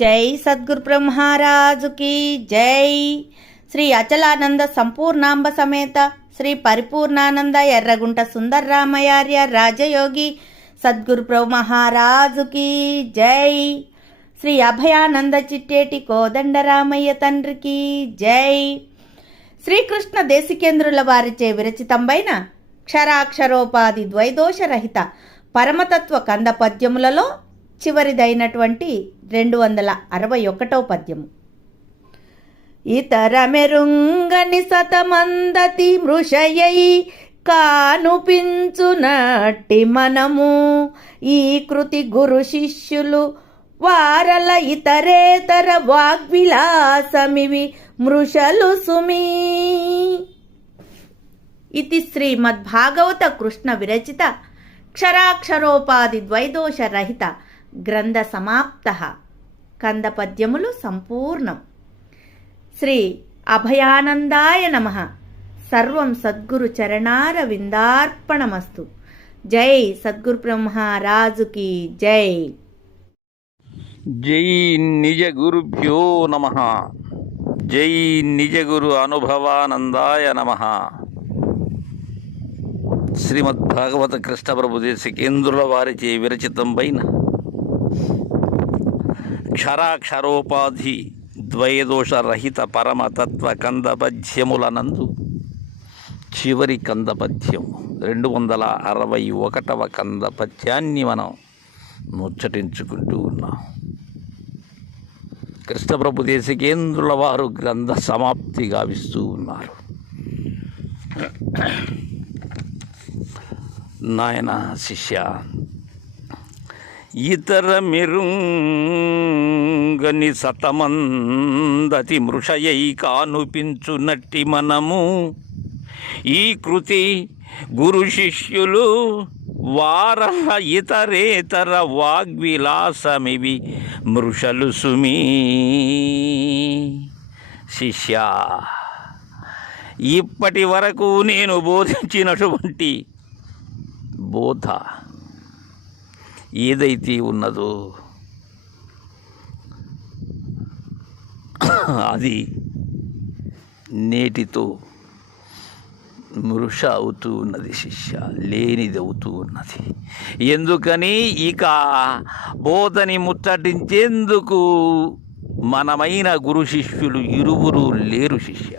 జై సద్గురు బ్రహ్మరాజుకి జై. శ్రీ అచలానంద సంపూర్ణాంబ సమేత శ్రీ పరిపూర్ణానంద ఎర్రగుంట సుందర్రామయార్య రాజయోగి సద్గురు బ్రహ్మరాజుకి జై. శ్రీ అభయానంద చిట్టేటి కోదండరామయ్య తండ్రికి జై. శ్రీకృష్ణ దేశికేంద్రుల వారిచే విరచితంబైన క్షరాక్షరోపాధి ద్వైదోషరహిత పరమతత్వ కంద పద్యములలో చివరిదైనటువంటి 261వ పద్యము. ఇతర మెరుంగని సతమందతి మృషయై కానుపించునట్టి మనము ఈ కృతి గురు శిష్యులు వారల ఇతరేతర వాగ్విలాసమివి మృషలు సుమీ. ఇది శ్రీమద్భాగవత కృష్ణ విరచిత క్షరాక్షరోపాధి ద్వైదోషరహిత గ్రంథ సమాప్త. కంద పద్యములు సంపూర్ణం. శ్రీ అభయానందాయ నమః. సర్వం సద్గురు చరణార విందార్పణమస్తు. జై సద్గురు బ్రహ్మరాజుకి జై. జై నిజ గురుభ్యో నమః. జై నిజ గురు అనుభవానందాయ నమః. శ్రీమద్భాగవత కృష్ణ ప్రభు దేశికేంద్రుల వారిచే విరచితంపైన క్షరాక్షరోపాధి ద్వయదోషరహిత పరమతత్వ కందపద్యములనందు చివరి కందపద్యం 261వ కందపద్యాన్ని మనం ముచ్చటించుకుంటూ ఉన్నాం. కృష్ణప్రభు దేశికేంద్రుల వారు గ్రంథ సమాప్తి గావిస్తూ ఉన్నారు. నాయన శిష్య, ఇతర మెరుంగని సతమందతి మృషయై కానుపించునట్టి మనము ఈ కృతి గురు శిష్యులు వార ఇతరేతర వాగ్విలాసమివి మృషలు సుమీ. శిష్య, ఇప్పటి వరకు నేను బోధించినటువంటి బోధ ఏదైతే ఉన్నదో అది నేటితో మృష అవుతూ ఉన్నది శిష్య, లేనిది అవుతూ ఉన్నది. ఎందుకని ఇక బోధని ముచ్చటించేందుకు మనమైన గురు శిష్యులు ఇరువురు లేరు శిష్య.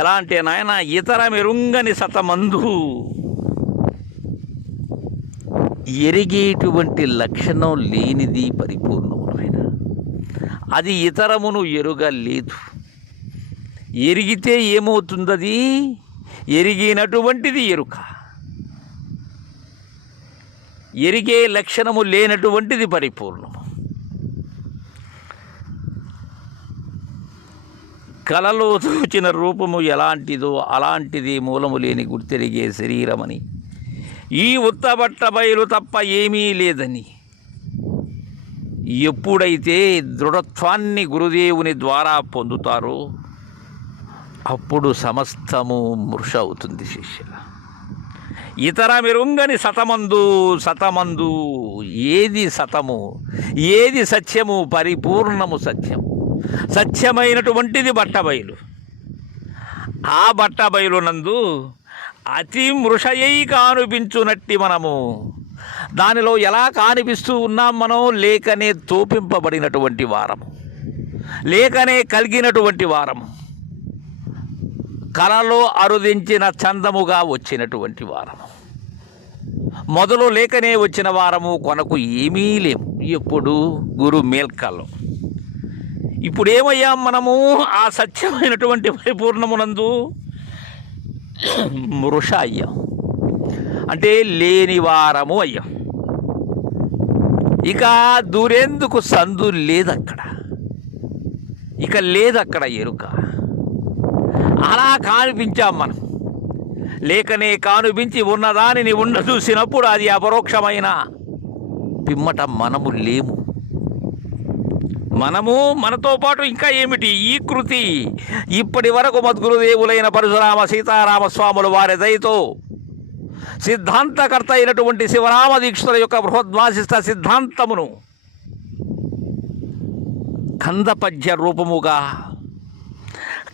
ఎలా అంటే నాయన, ఇతర మెరుంగని సతమందు ఎరిగేటువంటి లక్షణం లేనిది పరిపూర్ణమైన అది ఇతరమును ఎరుగలేదు. ఎరిగితే ఏమవుతుందది? ఎరిగినటువంటిది ఎరుక. ఎరిగే లక్షణము లేనటువంటిది పరిపూర్ణము. కలలో చూచిన రూపము ఎలాంటిదో అలాంటిది మూలము లేని గుర్తెరిగే శరీరమని, ఈ ఉత్తబట్ట బయలు తప్ప ఏమీ లేదని ఎప్పుడైతే దృఢత్వాన్ని గురుదేవుని ద్వారా పొందుతారో అప్పుడు సమస్తము మృష అవుతుంది శిష్య. ఇతర మెరుంగని సతమందు ఏది సతము, ఏది సత్యము? పరిపూర్ణము సత్యం. సత్యమైనటువంటిది బట్టబయలు. ఆ బట్టబయలునందు అతి మృషయై కానుపించునట్టి మనము దానిలో ఎలా కానిపిస్తూ ఉన్నాం? మనం లేకనే తోపింపబడినటువంటి వారము, లేకనే కలిగినటువంటి వారము, కలలో అరుదించిన చందముగా వచ్చినటువంటి వారము, మొదలు లేకనే వచ్చిన వారము, కొనకు ఏమీ లేము. ఎప్పుడు గురు మేల్కల్లో. ఇప్పుడు ఏమయ్యాం మనము? ఆ సత్యమైనటువంటి పరిపూర్ణమునందు మృష అయ్యాం, అంటే లేని వారము అయ్యాం. ఇక దూరేందుకు సందు లేదక్కడ, ఇక లేదక్కడ ఎరుక. అలా కానిపించాం మనం. లేకనే కానుపించి ఉన్నదానిని చూసినప్పుడు అది అపరోక్షమైన పిమ్మట మనము లేము. మనము మనతో పాటు ఇంకా ఏమిటి? ఈ కృతి ఇప్పటి వరకు మద్గురుదేవులైన పరశురామ సీతారామ స్వాముల వారి దయతో సిద్ధాంతకర్త అయినటువంటి శివరామ దీక్షితుల యొక్క బృహద్వాసిష్ట సిద్ధాంతమును కందపద్య రూపముగా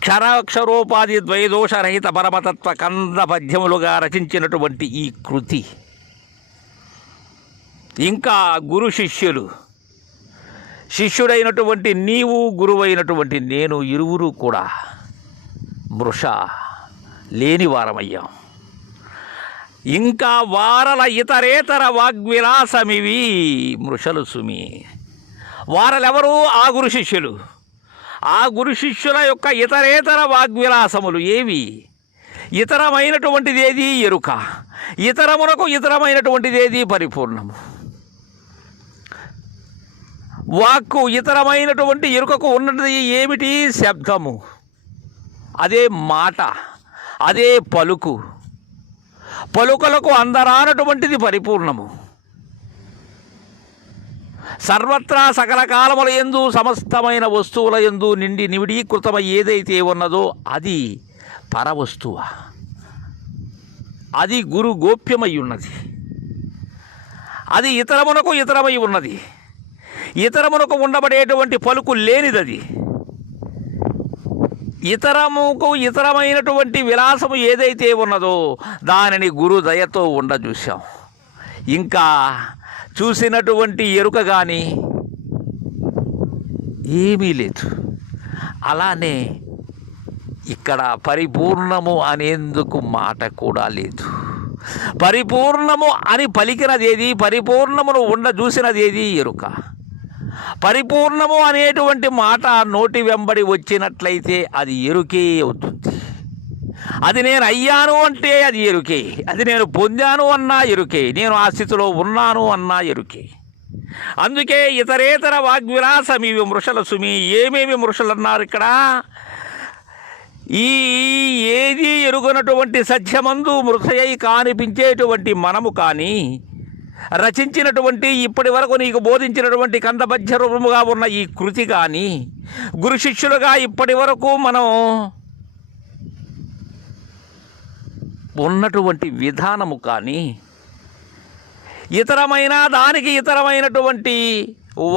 క్షరాక్షరోపాధి ద్వైదోషరహిత పరమతత్వ కంద పద్యములుగా రచించినటువంటి ఈ కృతి, ఇంకా గురు శిష్యులు, శిష్యుడైనటువంటి నీవు, గురువైనటువంటి నేను, ఇరువురు కూడా మృష లేని వారమయ్యాం. ఇంకా వారల ఇతరేతర వాగ్విలాసమివి మృషలు సుమి. వారలెవరు? ఆ గురు శిష్యులు. ఆ గురు శిష్యుల యొక్క ఇతరేతర వాగ్విలాసములు ఏవి? ఇతరమైనటువంటిది ఏది ఎరుక, ఇతరమునకు ఇతరమైనటువంటిది ఏది పరిపూర్ణము. వాక్కు ఇతరమైనటువంటి ఎరుకకు ఉన్నది ఏమిటి? శబ్దము, అదే మాట, అదే పలుకు. పలుకలకు అందరానటువంటిది పరిపూర్ణము. సర్వత్రా సకల కాలముల యందు సమస్తమైన వస్తువుల యందు నిండి నివిడీకృతమై ఏదైతే ఉన్నదో అది పరవస్తువ. అది గురు గోప్యమై ఉన్నది. అది ఇతరమునకు ఇతరమై ఉన్నది. ఇతరమునకు ఉండబడేటువంటి పలుకు లేనిదది. ఇతరముకు ఇతరమైనటువంటి విలాసము ఏదైతే ఉన్నదో దానిని గురు దయతో ఉండజూశాం. ఇంకా చూసినటువంటి ఎరుక కానీ ఏమీ లేదు. అలానే ఇక్కడ పరిపూర్ణము అనేందుకు మాట కూడా లేదు. పరిపూర్ణము అని పలికినదేది, పరిపూర్ణమును ఉండజూసినదేది ఎరుక. పరిపూర్ణము అనేటువంటి మాట నోటి వెంబడి వచ్చినట్లయితే అది ఎరుకే అవుతుంది. అది నేను అయ్యాను అంటే అది ఎరుకే, అది నేను పొందాను అన్నా ఎరుకే, నేను ఆ స్థితిలో ఉన్నాను అన్నా ఎరుకే. అందుకే ఇతరేతర వాగ్విలాసం ఇవి మృషల సుమి. ఏమేమి మృషలు అన్నారు ఇక్కడ? ఈ ఏది ఎరుగనటువంటి సత్యమందు మృషయై కానిపించేటువంటి మనము కానీ, రచించినటువంటి ఇప్పటి వరకు నీకు బోధించినటువంటి కందపద్య రూపముగా ఉన్న ఈ కృతి కానీ, గురు శిష్యులుగా ఇప్పటి వరకు మనం ఉన్నటువంటి విధానము కానీ, ఇతరమైన దానికి ఇతరమైనటువంటి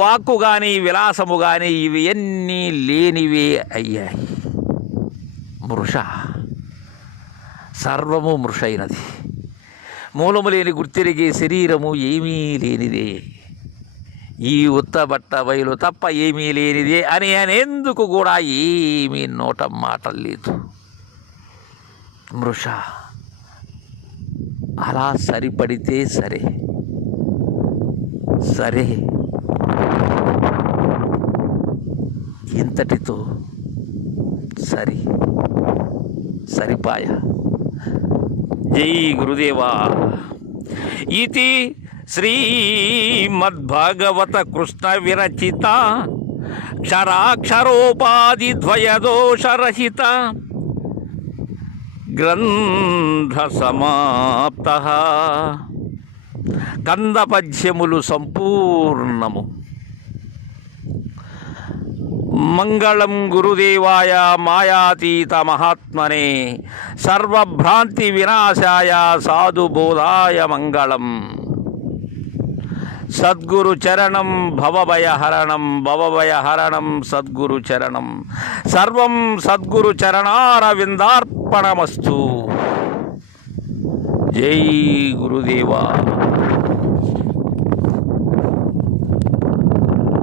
వాక్కు కానీ విలాసము కానీ ఇవి అన్నీ లేనివే అయ్యాయి. మృష, సర్వము మృషైనది. మూలము లేని గుర్తిరిగే శరీరము ఏమీ లేనిదే. ఈ ఉత్తబట్ట బయలు తప్ప ఏమీ లేనిదే అని అనేందుకు కూడా ఏమీ నోట మాట లేదు. మృష అలా సరిపడితే సరే సరే, ఇంతటితో సరిపాయ. జై గురుదేవా. ఇది శ్రీమద్భాగవత కృష్ణ విరచిత క్షరాక్షరోపాధి ద్వయదోషరహిత గ్రంథ సమాప్త. కందపద్యములు సంపూర్ణము. మంగళం గురుదేవాయ మాయాతీత మహాత్మనే సర్వభ్రాంతి వినాశాయ సాధుబోధాయ మంగళం. సద్గురు చరణం భవభయహరణం సద్గురు చరణం. సర్వం సద్గురు చరణారవిందార్పణమస్తు. జై గురుదేవా.